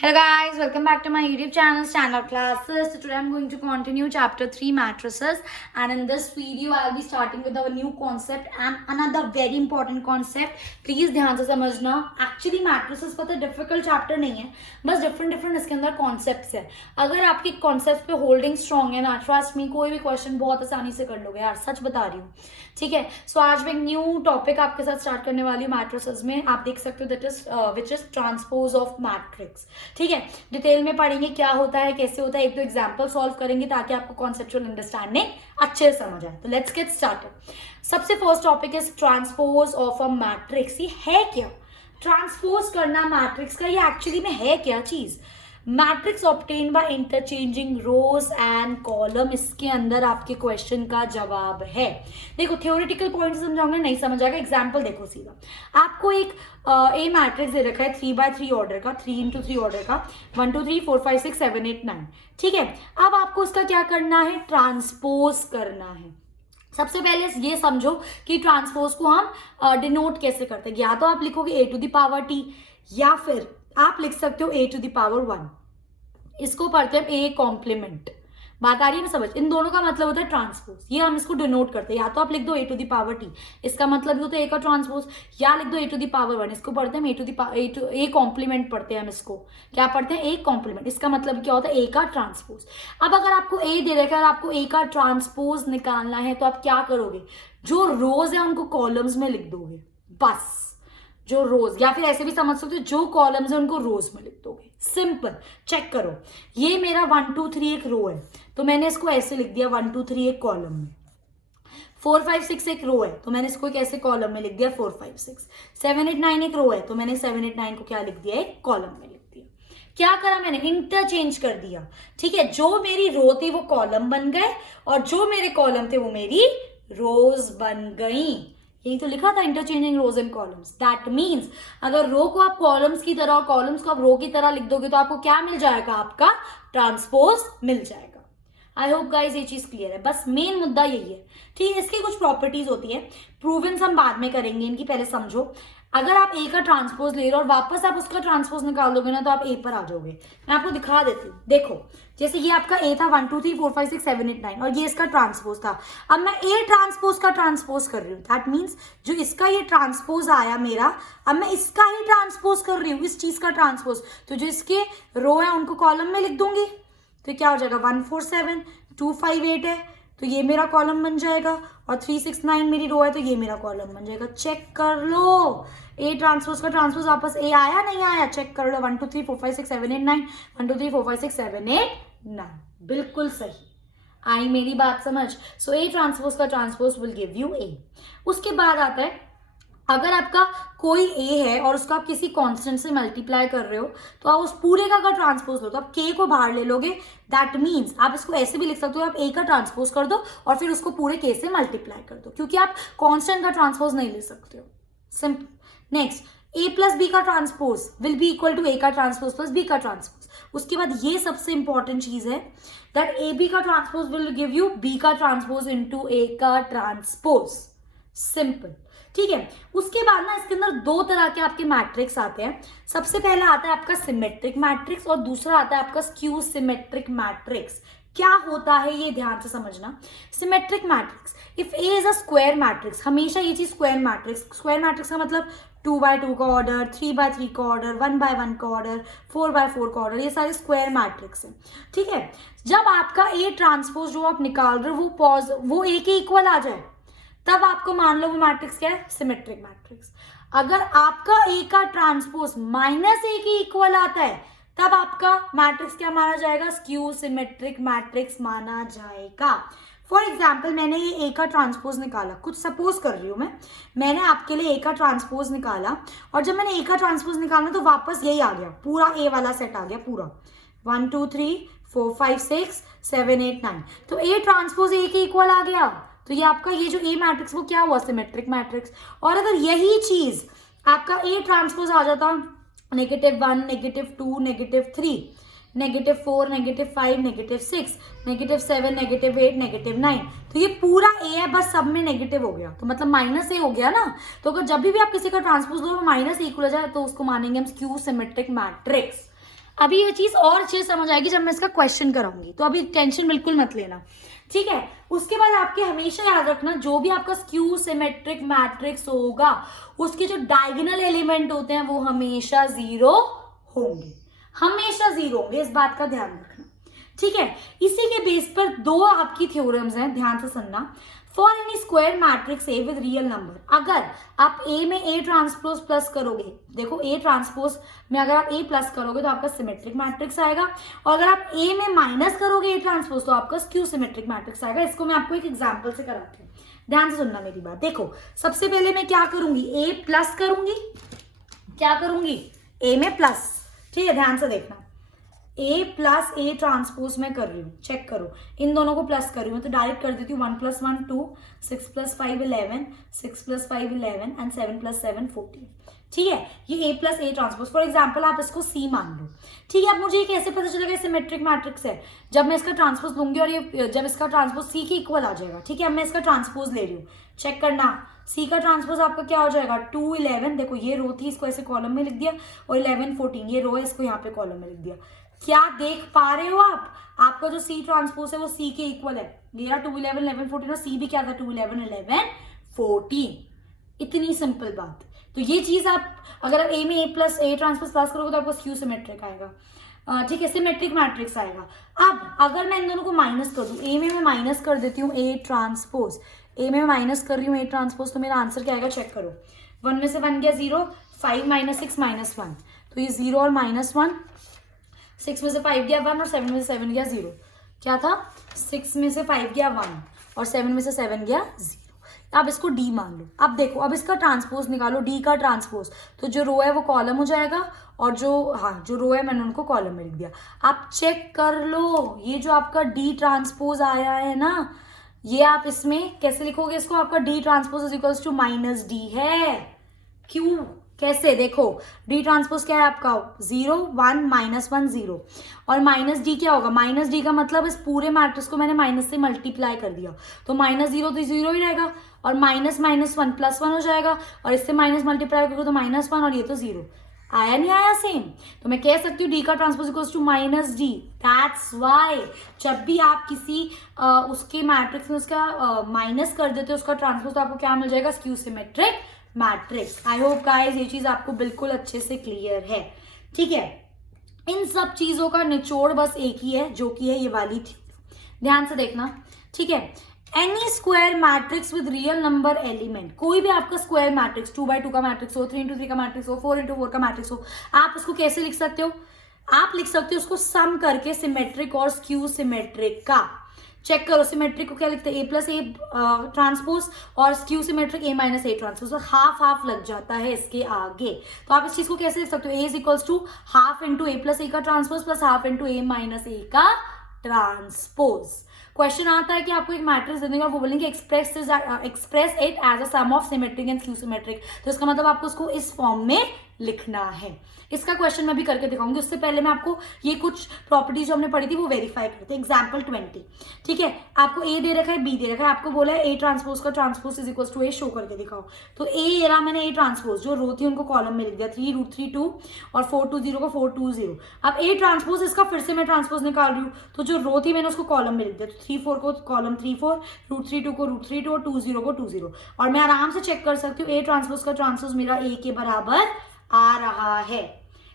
Hello guys, welcome back to my YouTube channel Stand Out Classes. So today I'm going to continue chapter 3 matrices, and in this video I'll be starting with our new concept and another very important concept. Please ध्यान से समझना. Actually matrices पता difficult chapter नहीं है, बस different इसके अंदर concepts है. अगर आपकी concepts पे holding strong है ना, trust me कोई भी question बहुत आसानी से कर लोगे यार, सच बता रही हूँ. ठीक है. So आज मैं एक न्यू टॉपिक आपके साथ स्टार्ट करने वाली हूँ matrices में. आप देख सकते हो that is which is transpose of matrix. ठीक है, डिटेल में पढ़ेंगे क्या होता है, कैसे होता है, एक दो एग्जांपल सॉल्व करेंगे ताकि आपको कॉन्सेप्चुअल अंडरस्टैंडिंग अच्छे से समझ आए. तो लेट्स गेट स्टार्टेड. सबसे first topic is transpose of a matrix. ये है क्या? ट्रांसपोज करना मैट्रिक्स का, ये एक्चुअली में है क्या चीज? Matrix obtain by interchanging rows and column. इसके अंदर आपके क्वेश्चन का जवाब है. देखो थ्योरेटिकल पॉइंट से समझाऊंगा नहीं समझ आएगा. एग्जांपल देखो सीधा. आपको एक ए मैट्रिक्स दे रखा है 3x3 ऑर्डर का, 3x3 ऑर्डर का, 1 2 3 4 5 6 7 8 9. ठीक है, अब आपको उसका क्या करना है? ट्रांसपोज करना है. सबसे पहले ये समझो कि ट्रांसपोज को हम डिनोट कैसे करते हैं. या तो आप लिखोगे a to the power t, या फिर आप लिख सकते हो a टू द पावर 1. इसको पढ़ते हैं a कॉम्प्लीमेंट. बात आ रही है मैं समझ. इन दोनों का मतलब होता है ट्रांसपोज. ये हम इसको डिनोट करते हैं. या तो आप लिख दो a to the power t, इसका मतलब होता है a का ट्रांसपोज, या लिख दो a टू द पावर 1, इसको पढ़ते हैं a कॉम्प्लीमेंट पढ़ते हैं हम. इसको क्या पढ़ते हैं? a complement. इसका मतलब क्या होता है? a का ट्रांसपोज. अब अगर आपको a दे रखा है और आपको a का ट्रांसपोज निकालना है तो आप क्या करोगे? जो रोज है उनको कॉलम्स में लिख दोगे. बस जो रोज, या फिर ऐसे भी समझ सकते हो जो कॉलम्स है उनको रोज में लिख दोगे. सिंपल. चेक करो, ये मेरा 1 2 3 एक रो है तो मैंने इसको ऐसे लिख दिया 1 2 3 एक कॉलम में. 4 5 6 एक रो है तो मैंने इसको एक ऐसे कॉलम में लिख दिया 4 5 6. 7 8 9 एक रो है तो मैंने 7 8 9 को क्या लिख दिया? एक कॉलम में लिख दिया. क्या करा मैंने? इंटरचेंज कर दिया. ठीक है, जो मेरी रो थी वो कॉलम बन गए और जो मेरे कॉलम थे वो मेरी रोज बन गई. यही तो लिखा था, interchanging rows and columns. That means अगर रो को आप कॉलम्स की तरह और कॉलम्स को आप रो की तरह लिख दोगे तो आपको क्या मिल जाएगा? आपका ट्रांसपोज मिल जाएगा. आई होप गाइज ये चीज क्लियर है. बस मेन मुद्दा यही है. ठीक है, इसकी कुछ प्रॉपर्टीज होती है, प्रूवेंस हम बाद में करेंगे. इनकी पहले समझो. अगर आप ए का ट्रांसपोज ले रहे हो और वापस आप उसका ट्रांसपोज निकाल दोगे ना तो आप ए पर आ जाओगे. मैं आपको दिखा देती हूँ. देखो जैसे ये आपका ए था 1 2 3 4 5 6 7 8 9 और ये इसका ट्रांसपोज था. अब मैं ए ट्रांसपोज का ट्रांसपोज कर रही हूँ. दैट मीन्स जो इसका ये ट्रांसपोज आया मेरा, अब मैं इसका ही ट्रांसपोज कर रही हूँ, इस चीज का ट्रांसपोज. तो जो इसके रो है उनको कॉलम में लिख दूंगी. तो क्या हो जाएगा? 1 4 7 2 5 8 है तो ये मेरा कॉलम बन जाएगा, और 3 6 9 मेरी रो है तो ये मेरा कॉलम बन जाएगा. चेक कर लो, ए ट्रांसपोज का ट्रांसपोज वापस ए आया नहीं आया? चेक कर लो. 1 2 3 4 5 6 7 8 9, 1 2 3 4 5 6 7 8 9. बिल्कुल सही. आई मेरी बात समझ. सो ए ट्रांसपोज का transpose will give U A. उसके बाद आता है, अगर आपका कोई ए है और उसको आप किसी कांस्टेंट से मल्टीप्लाई कर रहे हो तो आप उस पूरे का ट्रांसपोज लो तो आप के को बाहर ले लोगे. दैट मीन्स आप इसको ऐसे भी लिख सकते हो, आप ए का ट्रांसपोज कर दो और फिर उसको पूरे के से मल्टीप्लाई कर दो, क्योंकि आप कांस्टेंट का ट्रांसपोज नहीं ले सकते हो. Simple. Next, A plus B का transpose will be equal to A का ट्रांसपोज प्लस बी का ट्रांसपोज. उसके बाद ये सबसे इंपॉर्टेंट चीज है दैट ए बी का transpose will give you B का ट्रांसपोज इनटू ए का ट्रांसपोज. सिंपल. ठीक है, उसके बाद ना इसके अंदर दो तरह के आपके मैट्रिक्स आते हैं. सबसे पहला आता है आपका सिमेट्रिक मैट्रिक्स और दूसरा आता है आपका स्क्यू सिमेट्रिक मैट्रिक्स. क्या होता है ये ध्यान से समझना. Symmetric matrix, if A is a square matrix, हमेशा ये चीज स्क्वायर मैट्रिक्स. स्क्वायर मैट्रिक्स का मतलब 2x2 का ऑर्डर, 3x3 का ऑर्डर, 1x1 का ऑर्डर, 4x4 का ऑर्डर, ये सारे स्क्वायर मैट्रिक्स हैं. ठीक है, जब आपका ए ट्रांसपोज जो आप निकाल रहे हो वो ए के इक्वल आ जाए तब आपको मान लो वो मैट्रिक्स क्या है? Symmetric matrix. अगर आपका ए का ट्रांसपोज माइनस ए के इक्वल आता है तब आपका मैट्रिक्स क्या माना जाएगा? स्क्यू सिमेट्रिक मैट्रिक्स माना जाएगा. फॉर एग्जाम्पल मैंने ये ए का ट्रांसपोज निकाला, कुछ सपोज कर रही हूँ मैंने आपके लिए ए का ट्रांसपोज निकाला और जब मैंने ए का ट्रांसपोज निकाला तो वापस यही आ गया, पूरा ए वाला सेट आ गया पूरा. 1 2 3 4 5 6 7 8 9. तो ए ट्रांसपोज ए के इक्वल आ गया. तो ये आपका ये जो ए मैट्रिक्स वो क्या हुआ? Symmetric matrix. और अगर यही चीज आपका ए ट्रांसपोज आ जाता -1 -2 -3 -4 -5 -6 -7 -8 -9, तो ये पूरा ए है, बस सब में नेगेटिव हो गया तो मतलब माइनस ए हो गया ना. तो अगर जब भी आप किसी का ट्रांसपोज लो माइनस ए इक्वल हो जाए तो उसको मानेंगे हम स्क्यू सिमेट्रिक मैट्रिक्स. अभी ये चीज और अच्छे से समझ आएगी जब मैं इसका क्वेश्चन कराऊंगी, तो अभी टेंशन बिल्कुल मत लेना, ठीक है। उसके बाद आपके हमेशा याद रखना, जो भी आपका स्क्यू सिमेट्रिक मैट्रिक्स होगा उसके जो डायगोनल एलिमेंट होते हैं वो हमेशा 0 होंगे, हमेशा 0 होंगे, इस बात का ध्यान रखना, ठीक है। इसी के बेस पर दो आपकी थ्योरम्स हैं, ध्यान से सुनना। For N E square matrix A with real number, अगर आप ए में ए ट्रांसपोज प्लस करोगे, देखो ए ट्रांसपोज में अगर आप ए प्लस करोगे तो आपका सिमेट्रिक मैट्रिक्स आएगा, और अगर आप ए में माइनस करोगे ए ट्रांसपोज तो आपका स्क्यू सिमेट्रिक मैट्रिक्स आएगा। इसको मैं आपको एक एग्जाम्पल से कराती हूँ, ध्यान से सुनना मेरी बात। देखो सबसे पहले मैं क्या करूंगी, ए प्लस करूंगी, क्या करूंगी, ए में प्लस, ठीक है, ध्यान से देखना, ए प्लस ए ट्रांसपोज में कर रही हूँ, चेक करो, इन दोनों को प्लस कर रही हूँ तो डायरेक्ट कर देती हूँ 1 + 1 2, 6 + 5 11, 6 + 5 11 एंड 7 + 7 14, ठीक है। ये A plus A transpose, for example आप इसको सी मान लो, ठीक है। अब मुझे ये कैसे पता चलेगा सिमेट्रिक मैट्रिक्स है, जब मैं इसका ट्रांसपोज लूंगी और ये जब इसका ट्रांसपोज सी के इक्वल आ जाएगा, ठीक है। अब मैं इसका ट्रांसपोज ले रही हूँ, चेक करना, सी का ट्रांसपोज आपका क्या हो जाएगा 2 11, देखो ये रो थी इसको ऐसे कॉलम में लिख दिया, और 11 14 ये रो है इसको यहाँ पे कॉलम में लिख दिया। क्या देख पा रहे हो आप, आपका जो सी ट्रांसपोज है वो सी के इक्वल है, मेरा 2 11 11 14 और सी भी क्या था 2 11 11 14, इतनी सिंपल बात। तो ये चीज आप अगर आप ए में ए प्लस ए ट्रांसपोज प्लस करोगे तो आपको स्क्यू सिमेट्रिक आएगा, ठीक है, सिमेट्रिक मैट्रिक्स आएगा। अब अगर मैं इन दोनों को माइनस कर दूं, ए में मैं माइनस कर देती हूँ ए ट्रांसपोज, ए में मैं माइनस कर रही हूँ ए ट्रांसपोज, तो मेरा आंसर क्या आएगा चेक करो, 1 में से 1 गया 0, 5 - 6 - 1, तो ये 0 और -1, 6 में से 5 गया 1 और 7 में से 7 गया 0, क्या था 6 में से 5 गया 1 और 7 में से 7 गया 0। अब इसको डी मान लो। अब देखो अब इसका ट्रांसपोज निकालो, डी का ट्रांसपोज, तो जो रो है वो कॉलम हो जाएगा और जो रो है मैंने उनको कॉलम में लिख दिया। आप चेक कर लो, ये जो आपका डी ट्रांसपोज आया है ना, ये आप इसमें कैसे लिखोगे इसको, आपका D transpose is equals to -d है। क्यों, कैसे, देखो डी ट्रांसपोज क्या है आपका 0 1 -1 0, और -d क्या होगा, -d का मतलब इस पूरे मैट्रिक्स को मैंने माइनस से मल्टीप्लाई कर दिया, तो -0 तो 0 ही रहेगा, और -1 +1 हो जाएगा, और इससे माइनस मल्टीप्लाई करो तो -1 और ये तो 0, आया नहीं आया सेम। तो मैं कह सकती हूँ डी का transpose equals to -d। That's why जब भी आप किसी उसके मैट्रिक्स में उसका माइनस कर देते हो उसका ट्रांसपोज, तो आपको क्या मिल जाएगा, स्क्यू सिमेट्रिक मैट्रिक्स। आई होप गाइस ये चीज आपको बिल्कुल अच्छे से क्लियर है, ठीक है। इन सब चीजों का निचोड़ बस एक ही है, जो कि है ये वाली थी, ध्यान से देखना, ठीक है। N E square matrix with real number element, कोई भी आपका स्क्वायर मैट्रिक्स 2x2 का मैट्रिक्स हो, 3x3 का मैट्रिक्स हो, 4x4 का मैट्रिक्स हो, आप उसको कैसे लिख सकते हो, आप लिख सकते हो उसको सम करके सिमेट्रिक और स्क्यू सिमेट्रिक का। चेक करो, सिमेट्रिक को क्या लिखते हैं, ए प्लस ए ट्रांसपोज, और skew symmetric A minus A transpose, तो हाफ हाफ लग जाता है इसके आगे। तो आप इस चीज को कैसे लिख सकते हो, A is equals to half into A plus A का transpose plus half into A minus A का ट्रांसपोज। क्वेश्चन आता है कि आपको एक मैट्रिक्स दे देंगे और वो बोलेंगे express it as a sum of symmetric and skew symmetric, तो इसका मतलब आपको उसको इस फॉर्म में लिखना है। इसका क्वेश्चन मैं भी करके दिखाऊंगी, उससे पहले मैं आपको ये कुछ प्रॉपर्टीज जो हमने पढ़ी थी वो वेरीफाई करते हैं। एग्जाम्पल 20, ठीक है, आपको ए दे रखा है बी दे रखा है, आपको बोला है ए ट्रांसपोज का transpose is equals to A, show करके दिखाओ। तो ए रहा मैंने ए ट्रांसपोज, जो रो थी उनको कॉलम में लिख दिया, 3√3 2 और 420 को 420। अब ए ट्रांसपोज इसका फिर से मैं ट्रांसपोज निकाल रही हूँ, तो जो रो थी मैंने उसको कॉलम में लिख दिया, तो 3 4 को कॉलम 3 4, √32 को √32 और 20 को 20, और मैं आराम से चेक कर सकती हूँ ए ट्रांसपोज का ट्रांसपोज मेरा ए के बराबर आ रहा है।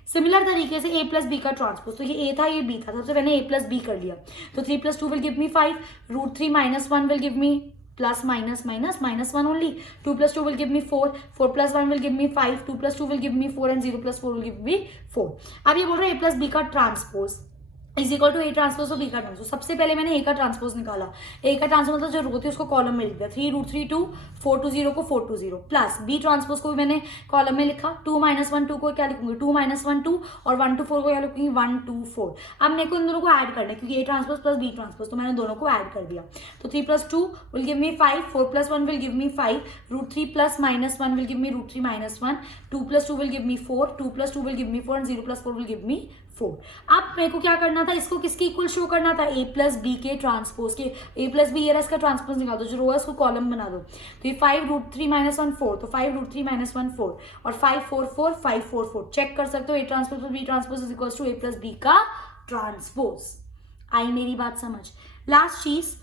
सिमिलर तरीके से a प्लस बी का ट्रांसपोज, तो ये a था ये b था, सबसे मैंने a प्लस b कर लिया, तो 3 + 2 will give me 5, √3 - 1 will give me plus minus minus -1 only, 2 + 2 will give me 4, 4 + 1 will give me 5, 2 + 2 will give me 4 and 0 + 4 will give me 4। अब ये बोल रहे हैं a प्लस बी का transpose is equal to A transpose और B का transpose. सबसे पहले मैंने ए का ट्रांसपोज निकाला, ए का ट्रांसपोज मतलब जो रो थी उसको कॉलम में लिख दिया, 3√3 2, 420 को 420, प्लस बी ट्रांसपोज को भी मैंने कॉलम में लिखा, 2 - 1 2 को क्या लिखूंगी 2 - 1 2, और 1 2 4 को क्या लिखूंगी 1 2 4। अब मेरे को इन दोनों को ऐड करना है क्योंकि A transpose plus B transpose, तो मैंने दोनों को ऐड कर दिया, तो 3 + 2 will give me 5, 4 + 1 will give me 5, √3 + -1 will give me √3 - 1, 2 + 2 will give me 4, 2 + 2 will give me 4 and 0 + 4 will give me 4। अब मेरे को क्या करना करना था, इसको किसके इक्वल शो करना था, a प्लस बी के ट्रांसपोज के, a प्लस बी ये इसका ट्रांसपोज निकाल दो, जो रो है उसको कॉलम बना दो। तो ये 5√3 - 1 4, तो 5√3 - 1 4 और 5 4 4 5 4 4 चेक कर सकते हो, a transpose plus b transpose is equals to a plus b का ट्रांसपोज। आई मेरी बात समझ। लास्ट चीज,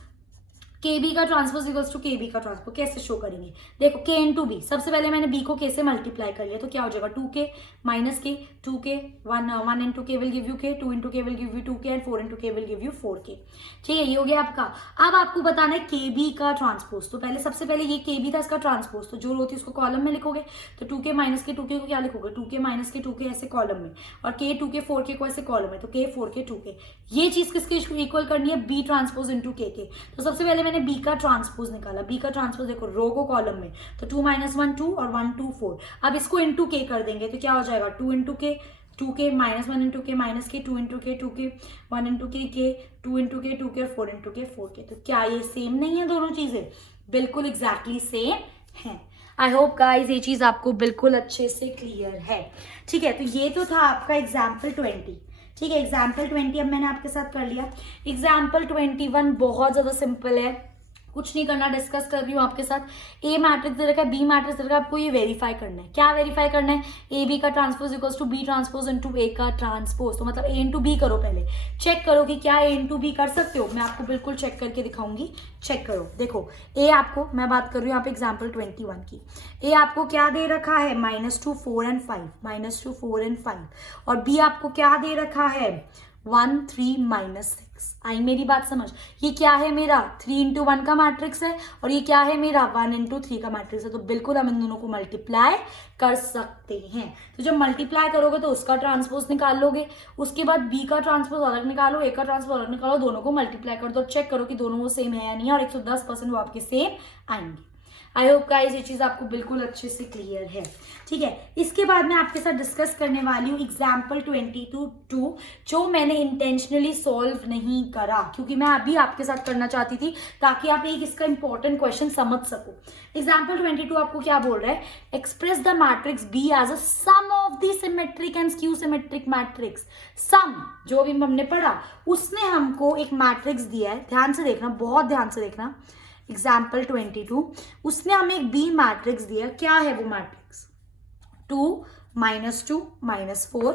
KB का ट्रांसपोज इक्वल्स टू KB का ट्रांसपोज कैसे शो करेंगे, देखो K इंटू बी, सबसे पहले मैंने B को K से मल्टीप्लाई कर लिया, तो क्या हो जाएगा 2K minus K, 2K 1 into K will give you K, 2 into K will give you 2K and 4 into K will give you 4K। ठीक है, ये हो गया आपका। अब आपको बताना है KB का ट्रांसपोज, तो पहले सबसे पहले ये KB था इसका ट्रांसपोज, तो जो रो थी उसको कॉलम में लिखोगे, तो 2K माइनस के 2K को क्या लिखोगे, 2K माइनस के 2K ऐसे कॉलम में, और K 2K 4K को ऐसे कॉलम में, तो K 4K 2K। ये चीज किसके इक्वल करनी है, B ट्रांसपोज इंटू K के। तो सबसे पहले मैंने B का ट्रांसपोज निकाला, B का ट्रांसपोज देखो रो को कॉलम में, तो 2 - 1 2 और 1 2 4। अब इसको इंटू K कर देंगे, तो क्या हो जाएगा 2 into K, 2K minus 1 into K minus K, 2 into K 2K, 1 into K 2 into K 2K और 4 इंटू K 4K। तो क्या ये सेम नहीं है दोनों चीजें, बिल्कुल एग्जैक्टली सेम है। आई होप गाइज ये चीज आपको बिल्कुल अच्छे से क्लियर है। ठीक है, तो ये तो था आपका एग्जाम्पल 20। ठीक है, एग्जाम्पल 20 अब मैंने आपके साथ कर लिया। एग्जाम्पल 21 बहुत ज्यादा सिंपल है, कुछ नहीं करना, डिस्कस कर रही हूँ आपके साथ। ए मैट्रिक्स दे रखा है, बी मैट्रिक्स दे रखा है, आपको ये वेरीफाई करना है। क्या वेरीफाई करना है, ए बी का transpose equals to B transpose into A का ट्रांसपोज। तो मतलब ए इंटू बी करो, पहले चेक करो कि क्या ए इंटू बी कर सकते हो। मैं आपको बिल्कुल चेक करके दिखाऊंगी, चेक करो। देखो ए आपको, मैं बात कर रही हूँ यहाँ पे एग्जाम्पल 21 की, ए आपको क्या दे रखा है -2 4 एंड 5, -2 4 एंड 5, और बी आपको क्या दे रखा है 1 3 -6। आई मेरी बात समझ, ये क्या है मेरा 3 इंटू 1 का मैट्रिक्स है, और ये क्या है मेरा 1 इंटू 3 का मैट्रिक्स है। तो बिल्कुल हम इन दोनों को मल्टीप्लाई कर सकते हैं। तो जब मल्टीप्लाई करोगे तो उसका ट्रांसपोज निकाल लोगे, उसके बाद बी का ट्रांसपोज अलग निकालो, ए का ट्रांसपोज अलग निकालो, दोनों को मल्टीप्लाई कर दो, चेक करो कि दोनों वो सेम है या नहीं है, और 110% वो आपके सेम आएंगे। आई होप गाइस ये चीज आपको बिल्कुल अच्छे से क्लियर है। ठीक है, इसके बाद मैं आपके साथ डिस्कस करने वाली हूँ एग्जाम्पल 22 जो मैंने इंटेंशनली सॉल्व नहीं करा, क्योंकि मैं अभी आपके साथ करना चाहती थी ताकि आप एक इसका इंपॉर्टेंट क्वेश्चन समझ सको। एग्जाम्पल 22 आपको क्या बोल रहा है, express the matrix B as a sum of the symmetric and skew symmetric matrix. Sum जो भी हमने पढ़ा, उसने हमको एक मैट्रिक्स दिया है, ध्यान से देखना, बहुत ध्यान से देखना। एग्जाम्पल 22 उसने हमें एक बी मैट्रिक्स दिया, क्या है वो matrix 2 -2 -4,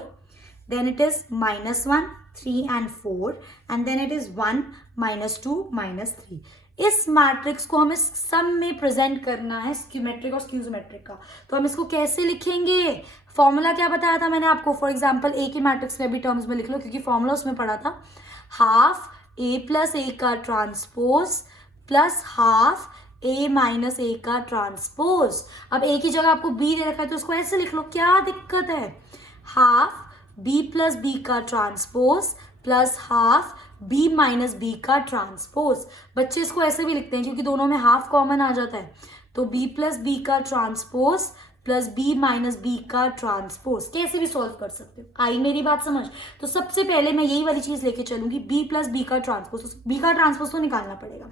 then it is -1 3 and 4 and then it is 1 -2 -3। इस मैट्रिक्स को हमें सम में प्रेजेंट करना है, स्क्यूमेट्रिक और स्क्यू सिमेट्रिक का। तो हम इसको कैसे लिखेंगे, फॉर्मूला क्या बताया था मैंने आपको, फॉर एग्जाम्पल ए के मैट्रिक्स में भी टर्म्स में लिख लो, क्योंकि फॉर्मूला उसमें पढ़ा था, हाफ ए प्लस ए का transpose plus half A minus A का ट्रांसपोज। अब ए की जगह आपको बी दे रखा है तो उसको ऐसे लिख लो, क्या दिक्कत है, हाफ बी प्लस बी का transpose plus half B minus B का ट्रांसपोज। बच्चे इसको ऐसे भी लिखते हैं क्योंकि दोनों में हाफ कॉमन आ जाता है, तो बी प्लस बी का transpose plus B minus B का ट्रांसपोज, कैसे भी सॉल्व कर सकते हो। आई मेरी बात समझ। तो सबसे पहले मैं यही वाली चीज लेके चलूंगी, बी प्लस बी का ट्रांसपोज, तो बी का ट्रांसपोज तो निकालना पड़ेगा,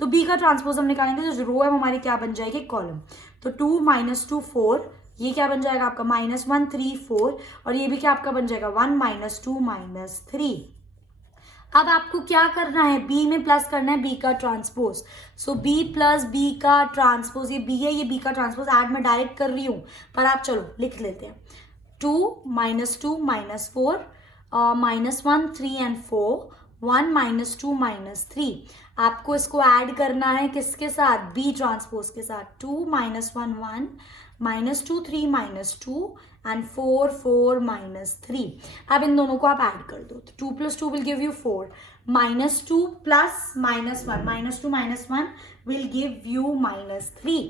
तो बी का ट्रांसपोज हम निकालेंगे, जो रो है हमारी क्या बन जाएगी, कॉलम। तो 2 -2 4, ये क्या बन जाएगा आपका -1 3 4, और ये भी क्या आपका बन जाएगा 1 -2 -3। अब आपको क्या करना है, बी में प्लस करना है बी का ट्रांसपोज, सो बी प्लस बी का ट्रांसपोज, ये बी है, ये बी का ट्रांसपोज ऐड मैं डायरेक्ट कर रही हूँ, पर आप चलो लिख लेते हैं। 2 -2 -4 -1 3 and 4 1 -2 -3। आपको इसको ऐड करना है किसके साथ, बी ट्रांसपोज के साथ। 2 -1 1 -2 3 -2 and 4 4 -3। अब इन दोनों को आप ऐड कर दो, तो 2 + 2 will give you 4, -2 plus -1, -2 -1 will give you -3,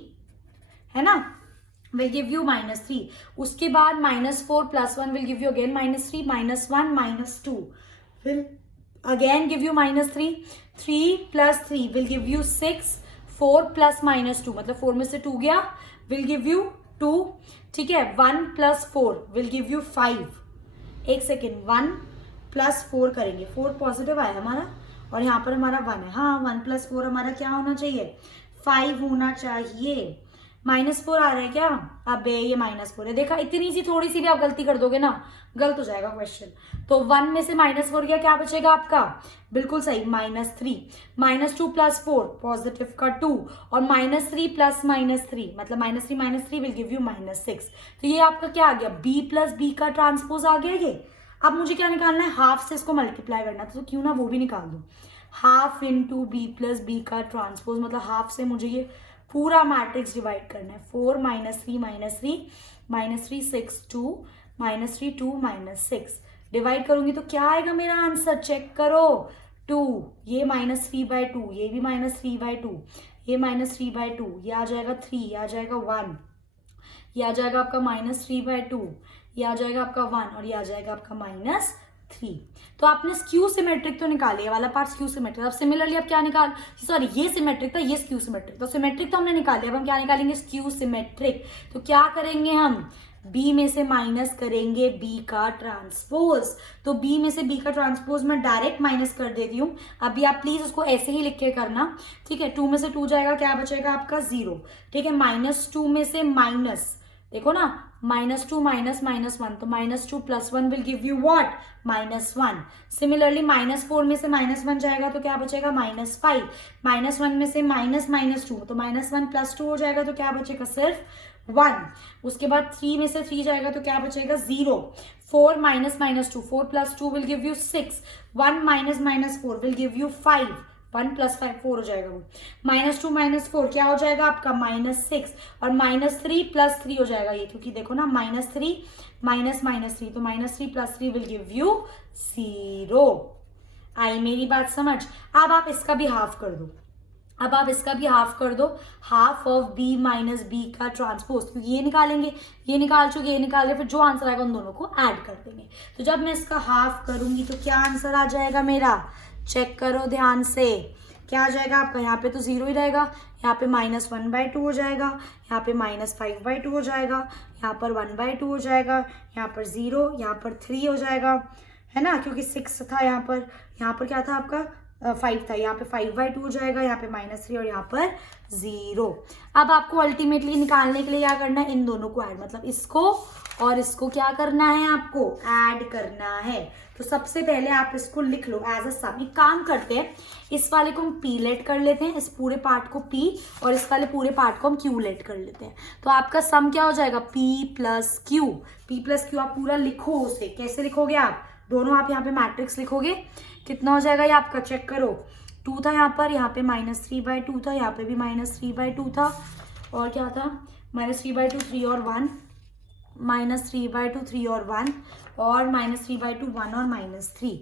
है ना, will give you -3। उसके बाद -4 + 1 will give you again -3, -1 -2 will again give you -3, 3 + 3 will give you 6, 4 + -2 मतलब 4 में से 2 गया, will give you 2, ठीक है। 1 + 4 will give you 5। एक सेकेंड, 1 + 4 करेंगे, 4 पॉजिटिव आया हमारा और यहाँ पर हमारा 1 है, हाँ 1 + 4 हमारा क्या होना चाहिए, 5 होना चाहिए। -4 आ रहा है क्या? अब ये -4 है। देखा, इतनी सी थोड़ी सी भी आप गलती कर दोगे ना, गलत हो जाएगा क्वेश्चन। तो 1 में से -4 गया, क्या बचेगा आपका? बिल्कुल सही, -3। -2 + 4 पॉजिटिव का 2, और -3 + -3 मतलब -3 विल गिव यू -6। तो ये आपका क्या आ गया? b + b का ट्रांसपोज आ गया ये। अब मुझे क्या निकालना है? हाफ से इसको मल्टीप्लाई करना था, तो क्यों ना वो भी निकाल दूं। हाफ इंटू b + b का ट्रांसपोज मतलब हाफ से मुझे ये पूरा मैट्रिक्स डिवाइड करना है। 4 -3 -3 6 2 -3 2 -6 डिवाइड करूंगी तो क्या आएगा मेरा आंसर? चेक करो, 2, ये -3/2, ये भी -3/2, ये -3/2, ये आ जाएगा 3, ये आ जाएगा 1, ये आ जाएगा आपका -3/2, ये आ जाएगा आपका 1, और ये आ जाएगा आपका -3। तो आपने स्क्यू सिमेट्रिक तो निकाले, ये वाला पार्ट स्क्यू सिमेट्रिक। अब सिमिलरली अब क्या निकाल, सॉरी ये सिमेट्रिक था, ये स्क्यू सिमेट्रिक। तो सिमेट्रिक तो हमने निकाले, अब हम क्या निकालेंगे? Skew symmetric. तो क्या करेंगे हम? b में से माइनस करेंगे b का ट्रांसपोज। तो b में से b का ट्रांसपोज मैं डायरेक्ट माइनस कर देती हूँ। अभी आप प्लीज उसको ऐसे ही लिख के करना, ठीक है। 2 में से 2 जाएगा, क्या बचेगा आपका? 0, ठीक है। -2 में से माइनस, देखो ना, -2 - -1, तो -2 + 1 will give you what? -1। Similarly -4 में से -1 जाएगा तो क्या बचेगा? -5। -1 में से -2, तो -1 + 2 हो जाएगा, तो क्या बचेगा? सिर्फ 1। उसके बाद 3 में से 3 जाएगा तो क्या बचेगा? 0। 4 - -2, 4 + 2 will give you 6, 1 - -4 will give you 5, 1 + 5 4 हो जाएगा वो। -2 - 4 क्या हो जाएगा आपका? -6, और -3 + 3 हो जाएगा ये, क्योंकि देखो ना -3 -3, तो -3 + 3 विल गिव यू 0। आई मेरी बात समझ? अब आप इसका भी हाफ कर दो, अब आप इसका भी हाफ कर दो। हाफ ऑफ b - b का ट्रांसपोज, क्योंकि ये निकालेंगे, ये निकाल चुके, ये निकाल रहे, फिर जो आंसर आएगा उन दोनों को ऐड कर देंगे। तो जब मैं इसका हाफ करूंगी तो क्या आंसर आ जाएगा मेरा? चेक करो ध्यान से, क्या आ जाएगा आपका? यहाँ पे तो 0 ही रहेगा, यहाँ पे -1/2 हो जाएगा, यहाँ पे -5/2 हो जाएगा, यहाँ पर 1/2 हो जाएगा, यहाँ पर 0, यहाँ पर 3 हो जाएगा, है ना, क्योंकि 6 था यहाँ पर क्या था आपका? 5 था, यहाँ पे 5/2 हो जाएगा, यहाँ पे -3 और यहाँ पर 0। अब आपको अल्टीमेटली निकालने के लिए क्या करना है? इन दोनों को ऐड, मतलब इसको और इसको क्या करना है? आपको ऐड करना है। तो सबसे पहले आप इसको लिख लो एज अ सम। एक काम करते हैं, इस वाले को हम p लेट कर लेते हैं, इस पूरे पार्ट को p, और इस वाले पूरे पार्ट को हम q लेट कर लेते हैं। तो आपका सम क्या हो जाएगा? p + q। p + q आप पूरा लिखो उसे। कैसे लिखोगे आप? दोनों आप यहाँ पे मैट्रिक्स लिखोगे, कितना हो जाएगा ये आपका? चेक करो, 2 था यहाँ पे -3/2 था, यहाँ पे भी -3/2 था, और क्या था? -3/2 3 और 1, -3/2 3 और 1, और -3/2 1 और -3,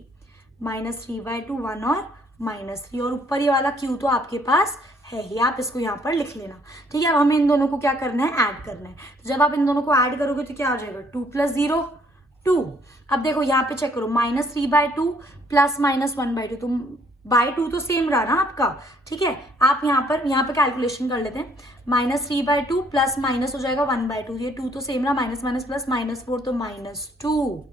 -3/2 1 और -3, और ऊपर ये वाला q तो आपके पास है ही, आप इसको यहाँ पर लिख लेना, ठीक है। अब हमें इन दोनों को क्या करना है? ऐड करना है। तो जब आप इन दोनों को ऐड करोगे तो क्या हो जाएगा? 2 + 0 2। अब देखो यहाँ पे चेक करो, -3/2 + -1/2, तो /2 तो सेम रहा ना आपका, ठीक है। आप यहाँ पे कैलकुलेशन कर लेते हैं। -3/2 प्लस माइनस हो जाएगा 1/2, ये 2 तो सेम रहा, माइनस प्लस -4 तो -2,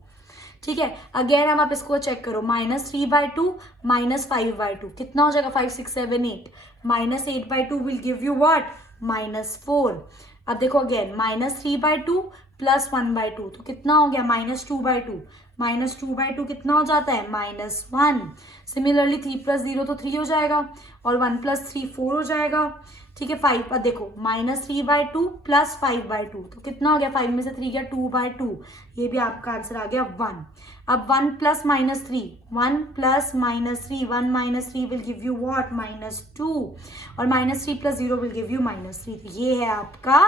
ठीक है। अगेन अब आप इसको चेक करो, -3/2 -5/2 कितना हो जाएगा? 5 6 7 8, -8/2 विल गिव यू व्हाट? -4। अब देखो अगेन -3/2 + 1/2 तो कितना हो गया? -2/2, -2/2 कितना हो जाता है? -1। सिमिलरली 3 + 0 तो 3 हो जाएगा, और 1 + 3 4 हो जाएगा, ठीक है। 5 पर देखो -3/2 + 5/2 तो कितना हो गया? 5 में से 3 गया 2/2, ये भी आपका आंसर आ गया 1। अब 1 + -3, 1 + -3, 1 - 3 विल गिव यू व्हाट? -2, और -3 + 0 विल गिव यू -3। तो ये है आपका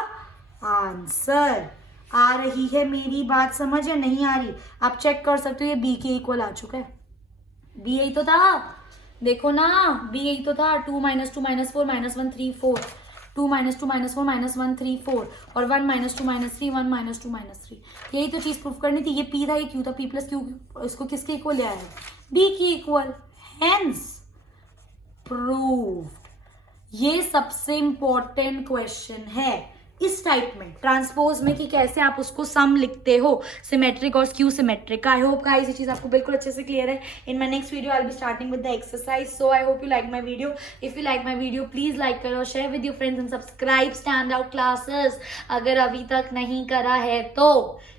आंसर। आ रही है मेरी बात समझ या नहीं आ रही? आप चेक कर सकते हो, ये b के इक्वल आ चुका है। b यही तो था, देखो ना, b यही तो था। 2 - 2 - 4 -1 3 4, 2 - 2 - 4 -1 3 4, और 1 - 2 - 3 1 - 2 - 3। यही तो चीज प्रूफ करनी थी। ये p था, ये q था, p + q, इसको किसके इक्वल ले आया? b के इक्वल। Hence prove. ये सबसे इंपॉर्टेंट क्वेश्चन है, इस टाइप में ट्रांसपोज में कि कैसे आप उसको सम लिखते हो, सिमेट्रिक और skew symmetric. I hope guys ये चीज़ आपको बिल्कुल अच्छे से क्लियर है। In my next video I will be starting with the exercise, so I hope you like my video. If you like my video please like करो, share with your friends and subscribe stand out classes. अगर अभी तक नहीं करा है तो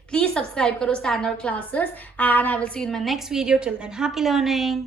please subscribe करो stand out classes, and I will see you in my next video. Till than happy learning.